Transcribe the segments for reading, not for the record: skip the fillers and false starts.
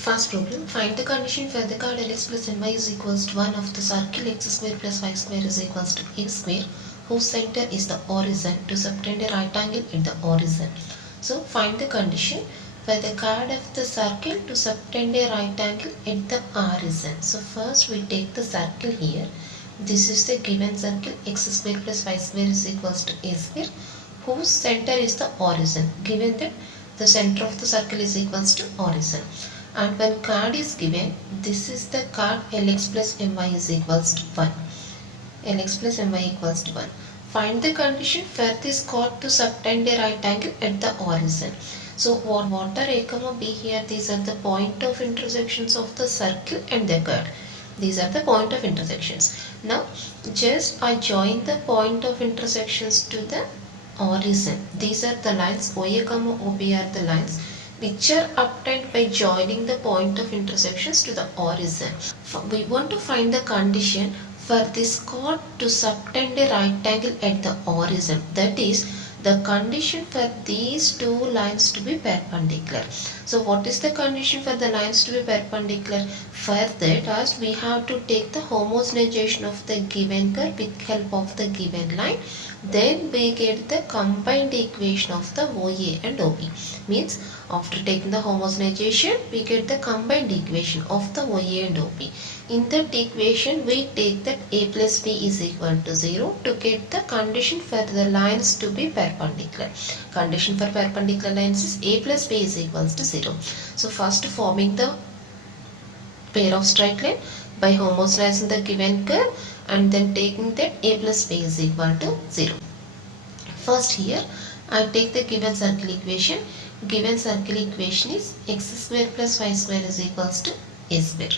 First problem, find the condition for the card Lx plus ny is equals to 1 of the circle x square plus y square is equals to a square whose center is the origin to subtend a right angle at the origin. So find the condition for the card of the circle to subtend a right angle at the origin. So first we take the circle here. This is the given circle x square plus y square is equals to a square whose center is the origin, given that the center of the circle is equals to origin. And when card is given, this is the card Lx plus my is equals to 1. Lx plus my equals to 1. Find the condition for this chord to subtend a right angle at the origin. So what are a comma b here? These are the point of intersections of the circle and the chord. These are the point of intersections. Now just I join the point of intersections to the origin. These are the lines OA comma OB are the lines which are obtained by joining the point of intersections to the origin. We want to find the condition for this chord to subtend a right angle at the origin. That is the condition for these two lines to be perpendicular. So what is the condition for the lines to be perpendicular? For that, first we have to take the homogenization of the given curve with help of the given line. Then we get the combined equation of the OA and OB. Means after taking the homogenization, we get the combined equation of the OA and OB. In that equation, we take that a plus b is equal to 0 to get the condition for the lines to be perpendicular. Condition for perpendicular lines is a plus b is equals to 0. So first forming the pair of straight line by homogenizing the given curve and then taking that a plus b is equal to 0. First here, I take the given circle equation. Given circle equation is x square plus y square is equals to a square.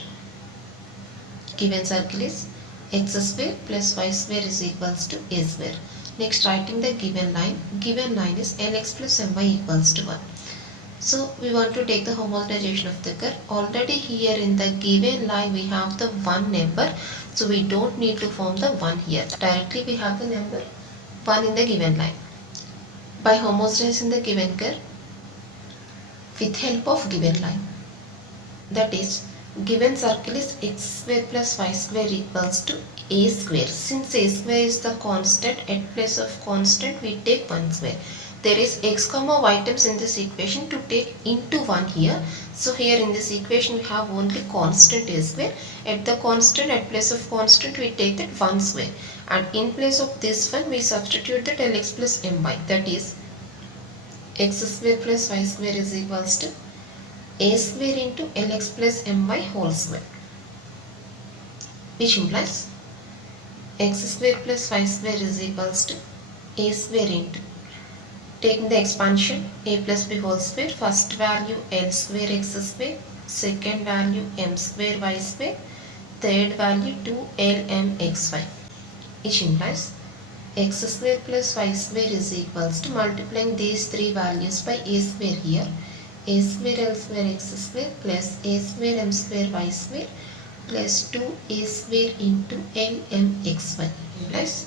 Given circle is x square plus y square is equals to a square. Next, writing the given line. Given line is Lx plus my equals to 1. So we want to take the homogenization of the curve. Already here in the given line we have the one number. So we don't need to form the 1 here. Directly we have the number 1 in the given line. By homogenizing the given curve with help of given line. That is, given circle is x square plus y square equals to a square. Since a square is the constant, at place of constant we take 1 square. There is x comma y terms in this equation to take into 1 here. So here in this equation we have only constant a square. At the constant, at place of constant we take that 1 square. And in place of this one we substitute that Lx plus my. That is x square plus y square is equals to a square into Lx plus my whole square, which implies x square plus y square is equals to a square into, taking the expansion a plus b whole square, first value L square x square, second value m square y square, third value 2lmxy, which implies x square plus y square is equals to, multiplying these three values by a square here, a square L square x square plus a square m square y square plus 2a square into lmxy plus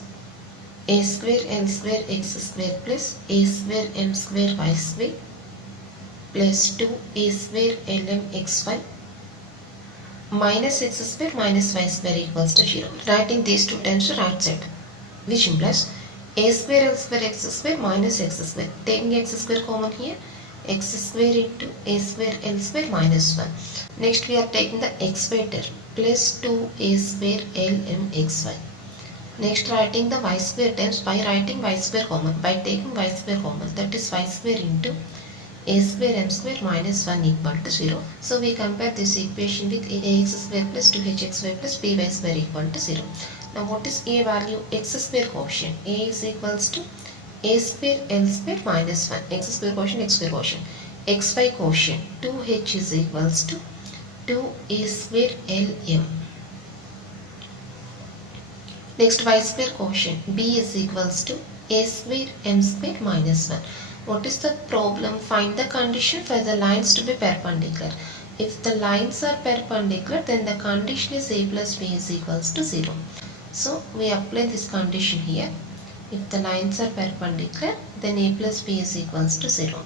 a square L square x square plus a square m square y square plus 2a square lmxy minus x square minus y square equals to 0. Writing these two terms to right side, which implies a square L square x square minus x square. Taking x square common here, x square into a square L square minus 1. Next we are taking the xy term plus 2a square lmxy. Next writing the y square terms by writing y square common, by taking y square common, that is y square into a square m square minus 1 equal to 0. So we compare this equation with ax square plus 2hxy plus by square equal to 0. Now what is a value? X square quotient. A is equals to a square L square minus 1. X square quotient, x square quotient. Xy quotient 2h is equals to 2a square Lm. Next y square quotient. B is equals to a square m square minus 1. What is the problem? Find the condition for the lines to be perpendicular. If the lines are perpendicular, then the condition is a plus b is equals to 0. So we apply this condition here. If the lines are perpendicular, then a plus b is equals to 0.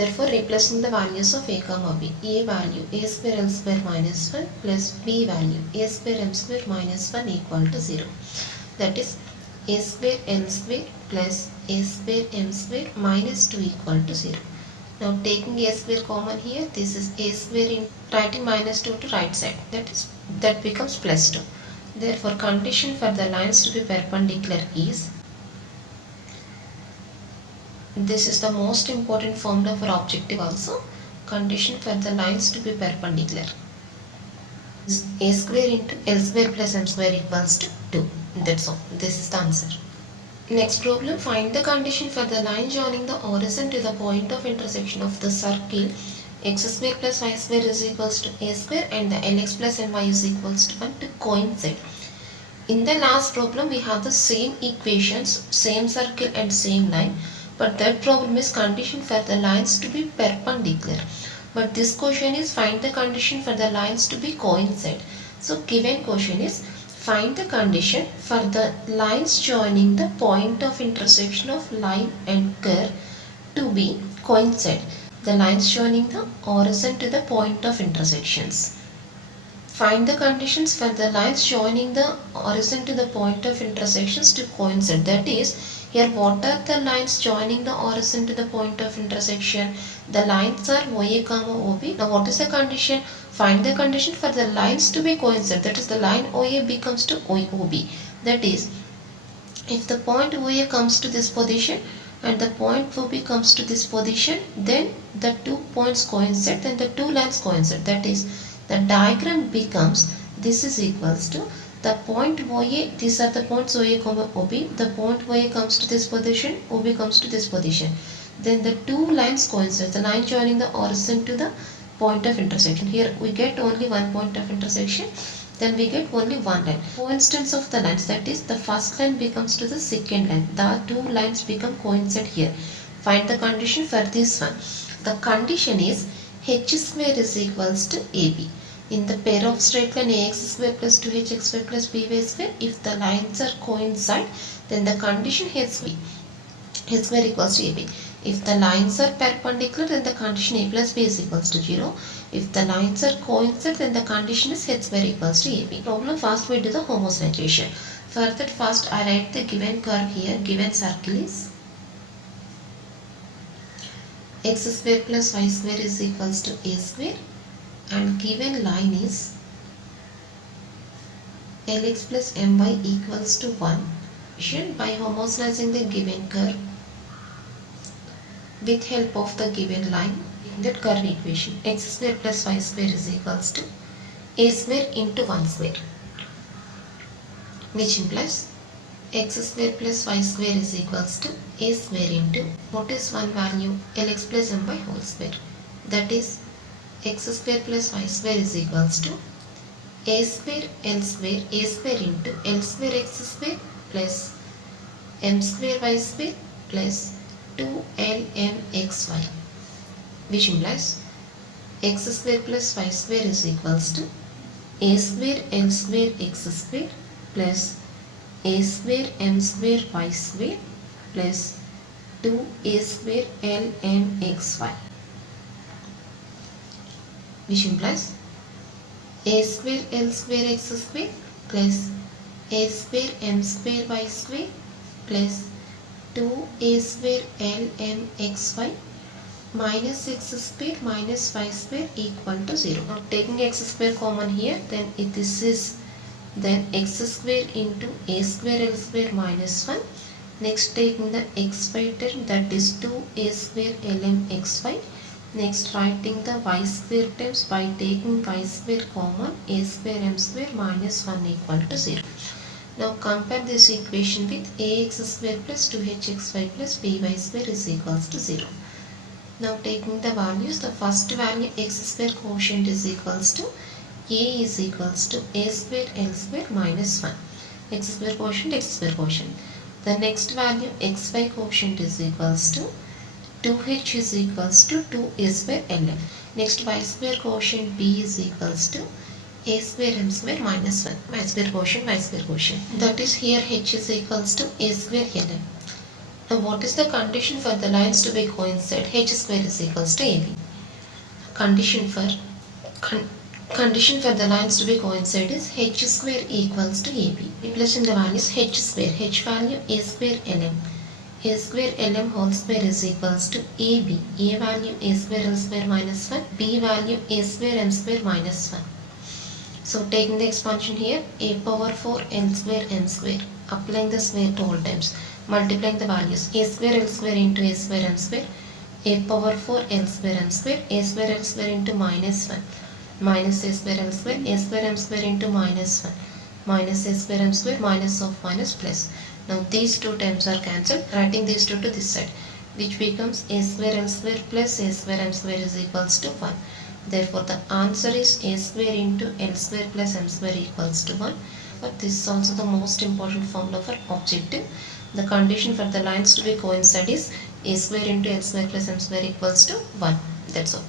Therefore, replacing the values of a comma b. A value a square l square minus 1 plus b value a square m square minus 1 equal to 0. That is a square l square plus a square m square minus 2 equal to 0. Now taking a square common here, this is a square in writing minus 2 to right side. That becomes plus 2. Therefore, condition for the lines to be perpendicular is, this is the most important formula for objective also, condition for the lines to be perpendicular. A square into L square plus M square equals to 2. That's all. This is the answer. Next problem, find the condition for the line joining the horizon to the point of intersection of the circle x square plus y square is equals to a square and the lx plus my is equals to 1 to coincide. In the last problem, we have the same equations, same circle and same line. But that problem is condition for the lines to be perpendicular. But this question is find the condition for the lines to be coincide. So given question is find the condition for the lines joining the point of intersection of line and curve to be coincide. The lines joining the horizon to the point of intersections. Find the conditions for the lines joining the horizon to the point of intersections to coincide. That is, here what are the lines joining the horizon to the point of intersection? The lines are OA, OB. Now what is the condition? Find the condition for the lines to be coincide. That is, the line OA becomes to OB. That is, if the point OA comes to this position and the point OB comes to this position, then the 2 points coincide, then the 2 lines coincide. That is, the diagram becomes, this is equals to the point OA, these are the points OA, OB. The point OA comes to this position, OB comes to this position. Then the 2 lines coincide, the line joining the horizon to the point of intersection. Here we get only one point of intersection, then we get only one line. Coincidence of the lines, that is, the first line becomes to the second line. The 2 lines become coincide here. Find the condition for this one. The condition is h square is equals to AB. In the pair of straight line ax square plus 2hx square plus by square, if the lines are coincide, then the condition h square equals to AB. If the lines are perpendicular, then the condition a plus b is equals to 0. If the lines are coincide, then the condition is h square equals to AB. Problem, first we do the homogenization. For that, first I write the given curve here. Given circle is x square plus y square is equals to a square. And given line is Lx plus My equals to 1. By homogenizing the given curve with help of the given line, in that curve equation, x square plus y square is equals to a square into 1 square, which implies x square plus y square is equals to a square into, what is one value? Lx plus My whole square. That is, x square plus y square is equals to a square into L square x square plus m square y square plus 2lmxy, which implies x square plus y square is equals to a square L square x square plus a square m square y square plus 2a square lmxy, which implies a square L square x square plus a square m square y square plus 2a square lmxy minus x square minus y square equal to 0. Now taking x square common here, then this is then x square into a square L square minus 1. Next taking the xy term, that is 2a square lmxy. Next writing the y square terms by taking y square common, a square m square minus 1 equal to 0. Now compare this equation with ax square plus 2hxy plus by square is equals to 0. Now taking the values, the first value x square quotient is equals to a is equals to a square L square minus 1. X square quotient, x square quotient. The next value xy quotient is equals to 2h is equals to 2a square lm. Next y square quotient b is equals to a square m square minus 1. Y square quotient, y square quotient. That is, here h is equals to a square lm. Now what is the condition for the lines to be coincide? H square is equals to AB. Condition for the lines to be coincide is H square equals to AB. Replacing the values H square, H value A square LM. A square LM whole square is equals to AB. A value A square L square minus 1. B value A square M square minus 1. So taking the expansion here, A power 4 L square M square. Applying the square to all times. Multiplying the values A square L square into A square M square. A power 4 L square M square. A square L square into minus 1. Minus A square M square. A square M square into minus 1. Minus A square M square minus of minus plus. Now these two terms are cancelled. Writing these two to this side, which becomes A square L square plus A square M square is equals to 1. Therefore the answer is A square into L square plus M square equals to 1. But this is also the most important formula for objective. The condition for the lines to be coincide is A square into L square plus M square equals to 1. That's all.